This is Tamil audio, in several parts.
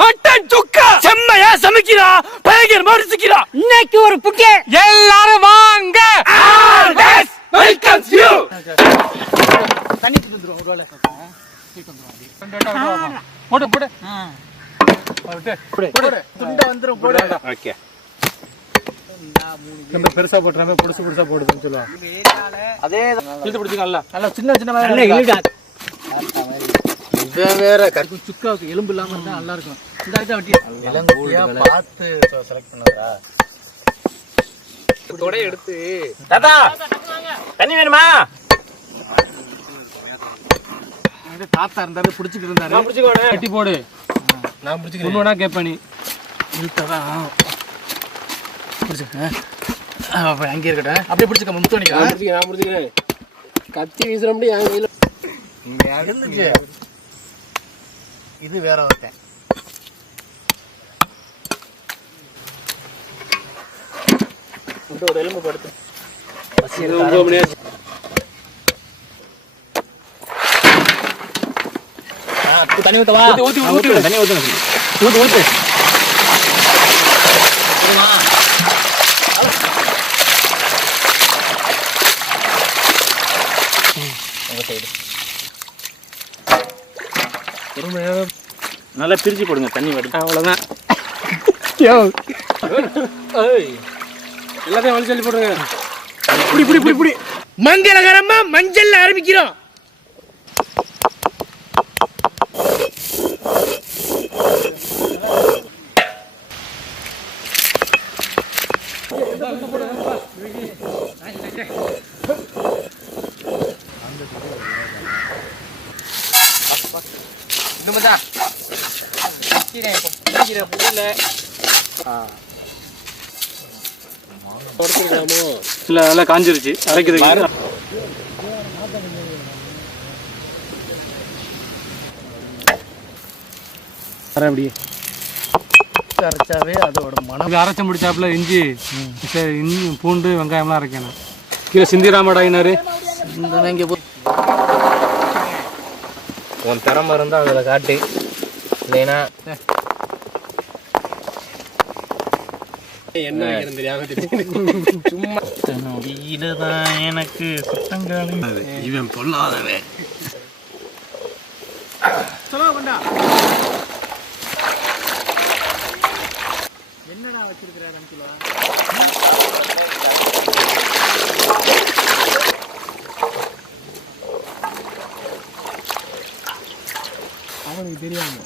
மட்டன் சுக்கா செம்மையா சமைக்கிறா, பயங்கரமா ருசிக்கிறா. இன்னைக்கு ஒரு புக்கே, எல்லாரும் வாங்க. Welcome you. தண்ணி தந்துறோம் ஒரு வேளை. போடு போடு. போடு துண்ட வந்துரும் போடு. ஓகே. நம்ம பெருசா போட்றாமே, புடிச்சு புடிச்சா போடுதுன்னு சொல்லுவாங்க. அதே இழுத்து பிடிச்சிங்க நல்லா சின்ன சின்ன நல்லா இழுடா. இது வேற கருக்கு சுக்காவுக்கு எலும்பு இல்லாம இருந்தா நல்லா இருக்கும். இந்த ஐட்ட வட்டி எலும்புயா பார்த்து செலக்ட் பண்ணறா. தொடைய எடுத்து தாத்தா தண்ணி வேணுமா? இந்த தாத்தா இருந்தாரு புடிச்சிட்டு இருந்தாரு. நான் புடிச்சுக்கோனே. கட்டி போடு. நான் புடிச்சுக்கிறேன். ஒண்ணு ஒண்ணா கேப்ப நீ. இழுத்தடா. புடிச்சுக்க. அங்க இருக்கட்டும். அப்படியே புடிச்சுக்க முத்துணிக்கா. நான் புடிச்சுக்கிறேன். கத்தி வீசுற முடியும் என் கையில. இங்க இருந்துச்சு. இது வேற ஒருத்தன். ஒரு எலும்பு படுத்து. தண்ணி ஊத்தவா? ஊத்தி தண்ணி ஊத்து. ஊத்து. நல்லா பிரிச்சு போடுங்க, தண்ணி வருது. அவ்வளவுதான். எல்லாத்தையும் வலி சொல்லி போடுங்க. புடி. மங்களகரமா மஞ்சள் ஆரம்பிக்கிறோம். இல்ல நல்லா காஞ்சிருச்சு, அரைக்குது. அரைச்சாவே அதோட மனம். அரைச்ச முடிச்சாப்புல இஞ்சி பூண்டு வெங்காயம்லாம் அரைக்கணும். கீழே சிந்திராமடாயினாரு. உன் திறமை இருந்தா அதில் காட்டு, இல்லைன்னா என்ன தெரியாம சும்மா நொடியில்தான் எனக்கு சுத்தங்காலம். இவன் பொல்லாதவன். என்னடா வச்சிருக்கிறாரு? அவனுக்கு தெரியாம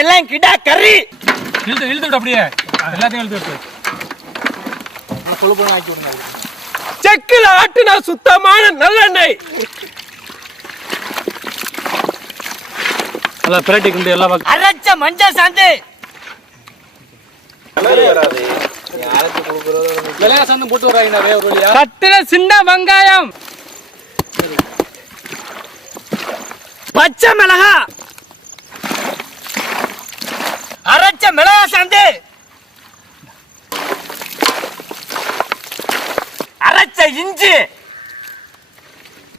எல்லாம் கிடா கறி இழுத்து அப்படியே எல்லாத்தையும் இழுத்து கொழுப்பு ஆக்கி விடுங்க. செக்கில் ஆட்டுனா சுத்தமான நல்லெண்ணெய். எல்லாம் பிரட்டிக்கு எல்லாம் அரைச்ச மஞ்சள் சாந்து சாந்து போட்டு வர்றாங்க. கட்டின சின்ன வெங்காயம், பச்சை மிளகா, அரைச்ச மிளகா சாந்து, அரைச்ச இஞ்சி,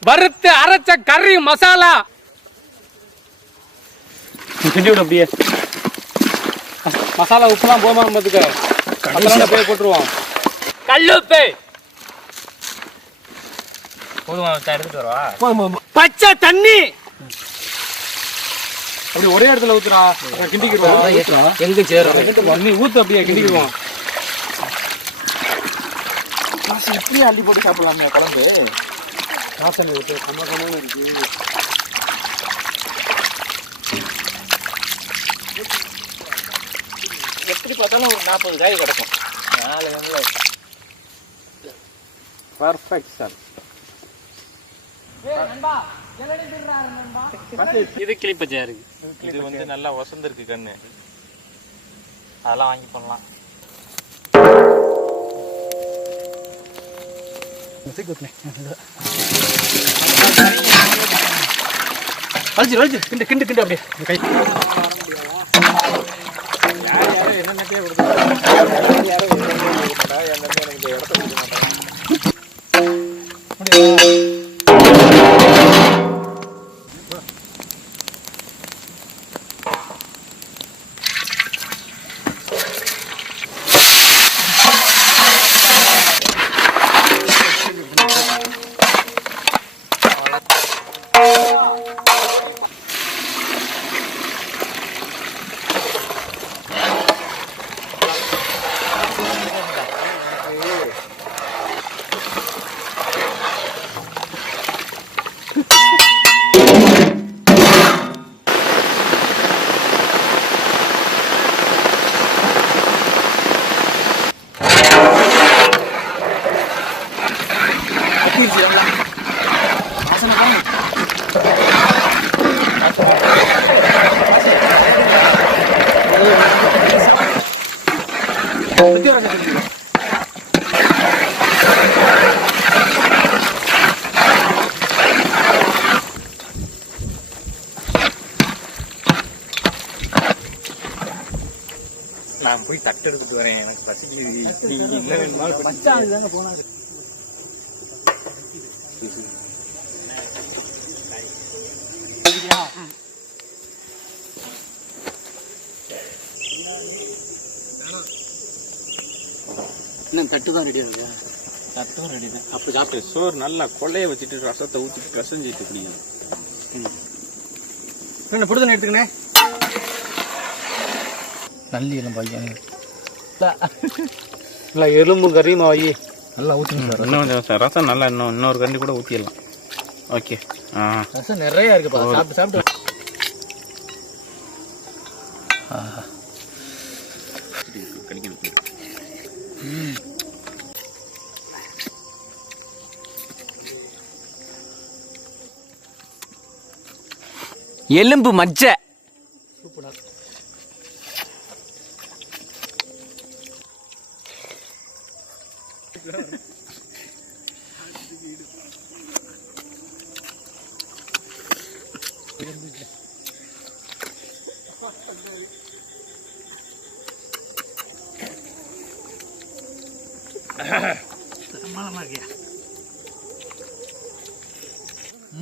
வறுத்து அரைச்ச கறி மசாலா. அப்படியே மசாலா உப்புலாம் போமா போய் போட்டுருவோம். கல்லுப்பு எடுத்துட்டு வரவா? பச்சை தண்ணி அப்படி ஒரே இடத்துல ஊத்துறா, கிண்டிக்கிடுவோம். எங்க சேரும் நீ ஊத்து, அப்படியே கிண்டிக்கிடுவோம். இப்படியே அள்ளி போட்டு சாப்பிடலாமே குழம்பு. காசல் ஊத்து கம்ம இருக்கு. எப்படி பார்த்தாலும் ஒரு 40 காய் கிடக்கும். 4 பர்ஃபெக்ட் சார். இது கிளிப்பச்சையா இருக்கு. இது வந்து நல்லா வசந்திருக்கு கண்ணு. அதெல்லாம் வாங்கி பண்ணலாம். வலிச்சு கிண்டு கிண்டு கிண்டு அப்படியே கை என்னென்னத்தையே கொடுத்து நான் போய் தட்டு எடுத்துட்டு வரேன். எனக்கு பசிக்குது. போனாங்க இன்னும் தட்டு தான் ரெடியா இருக்கு. தட்டும் ரெடி தான். அப்போ சாப்பிட்டு சோறு நல்லா கொள்ளைய வச்சுட்டு ரசத்தை ஊற்றி பிசைஞ்சிட்டு குடிக்கணும். என்ன புடுதனை எடுத்துக்கணே. நல்லி எலும்பு இல்லை எலும்பு கறியுமா வை நல்லா ஊற்றிங்க சார். இன்னும் சார் ரசம் நல்லா இன்னொரு கண்டி கூட ஊற்றிடலாம். ஓகே ரசம் நிறையா இருக்குப்பா. சாப்பிட்டு சாப்பிட்டு எலும்பு மஜ்ஜை சூப்பர்.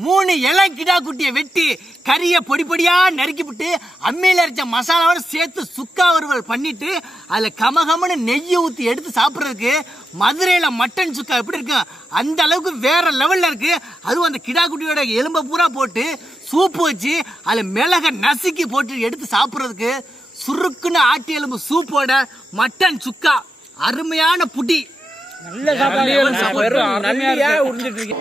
மூணு இலை கிடா குட்டியை வெட்டி கறியை பொடி பொடியா நறுக்கிவிட்டு அம்மையில் அரைச்ச மசாலாவோட சேர்த்து சுக்கா வறுவல் பண்ணிட்டு அதில் கமகமன்னு நெய்யை ஊற்றி எடுத்து சாப்பிட்றதுக்கு மதுரையில் மட்டன் சுக்கா எப்படி இருக்கும் அந்த அளவுக்கு வேற லெவலில் இருக்கு. அதுவும் அந்த கிடா குட்டியோட எலும்பை பூரா போட்டு சூப்பு வச்சு அதில் மிளகை நசுக்கி போட்டு எடுத்து சாப்பிட்றதுக்கு சுருக்குன்னு ஆட்டி எலும்பு சூப்போட மட்டன் சுக்கா அருமையான புடி. நல்ல சாப்பாடு உறிஞ்சிட்டு இருக்கு.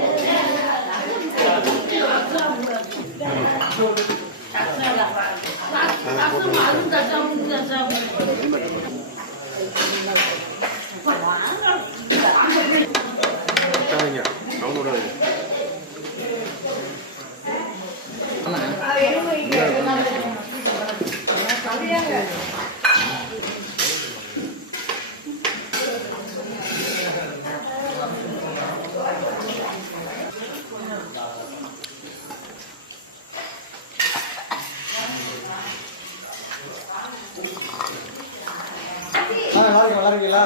நல்லா இருக்கீங்களா?